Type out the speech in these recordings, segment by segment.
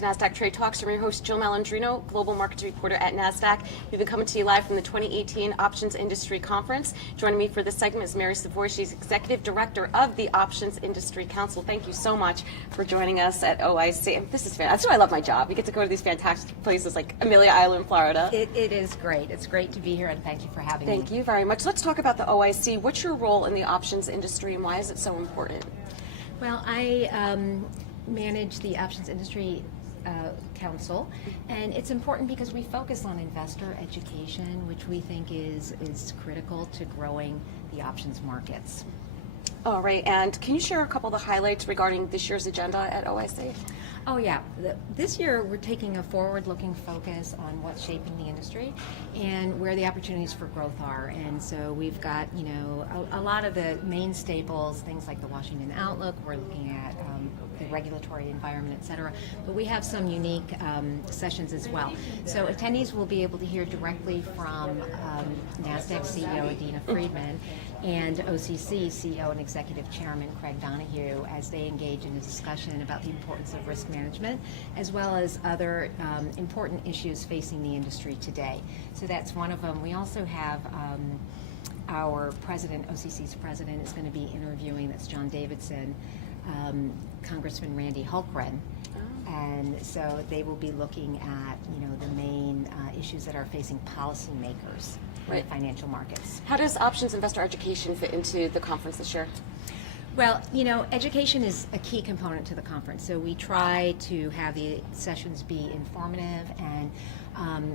to Nasdaq Trade Talks. I'm your host, Jill Malandrino, Global Markets Reporter at Nasdaq. We've been coming to you live from the 2018 Options Industry Conference. Joining me for this segment is Mary Savoie. She's Executive Director of the Options Industry Council. Thank you so much for joining us at OIC. This is fantastic. That's why I love my job. We get to go to these fantastic places like Amelia Island, Florida. It is great. It's great to be here, and thank you for having me. Thank you very much. Let's talk about the OIC. What's your role in the options industry, and why is it so important? Well, I manage the Options Industry Council, and it's important because we focus on investor education, which we think is critical to growing the options markets. All right, and can you share a couple of the highlights regarding this year's agenda at OIC? Oh yeah, this year we're taking a forward-looking focus on what's shaping the industry and where the opportunities for growth are. And so we've got, a lot of the main staples, things like the Washington Outlook. We're looking at the regulatory environment, et cetera. But we have some unique sessions as well. So attendees will be able to hear directly from Nasdaq CEO Adina Friedman and OCC CEO and Executive Chairman Craig Donoghue as they engage in a discussion about the importance of risk management, as well as other important issues facing the industry today. So that's one of them. We also have our president, OCC's president, is going to be interviewing, that's John Davidson, Congressman Randy Hultgren. And so they will be looking at, the main issues that are facing policymakers in the financial markets. How does options investor education fit into the conference this year? Well, education is a key component to the conference. So we try to have the sessions be informative and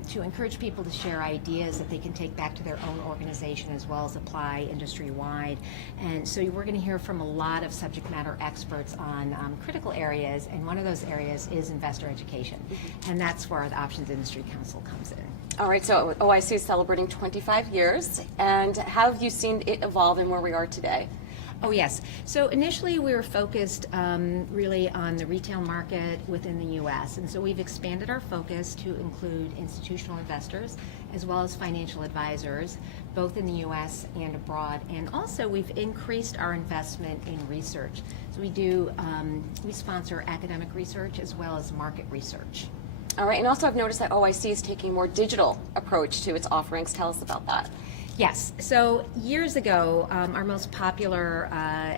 to encourage people to share ideas that they can take back to their own organization as well as apply industry-wide. And so we're going to hear from a lot of subject matter experts on critical areas, and one of those areas is investor education. And that's where the Options Industry Council comes in. All right, so OIC is celebrating 25 years, and how have you seen it evolve and where we are today? Oh yes. So initially we were focused really on the retail market within the U.S. And so we've expanded our focus to include institutional investors as well as financial advisors, both in the U.S. and abroad. And also we've increased our investment in research. So we sponsor academic research as well as market research. All right, and also I've noticed that OIC is taking a more digital approach to its offerings. Tell us about that. Yes. So years ago, our most popular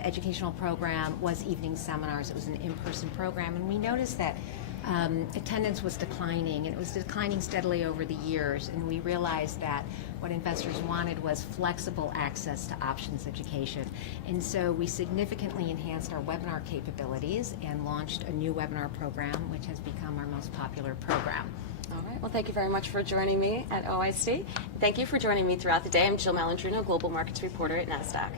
educational program was evening seminars. It was an in-person program, and we noticed that attendance was declining, and it was declining steadily over the years. And we realized that what investors wanted was flexible access to options education. And so we significantly enhanced our webinar capabilities and launched a new webinar program, which has become our most popular program. All right. Well, thank you very much for joining me at OIC. Thank you for joining me throughout the day. I'm Jill Malandrino, Global Markets Reporter at Nasdaq.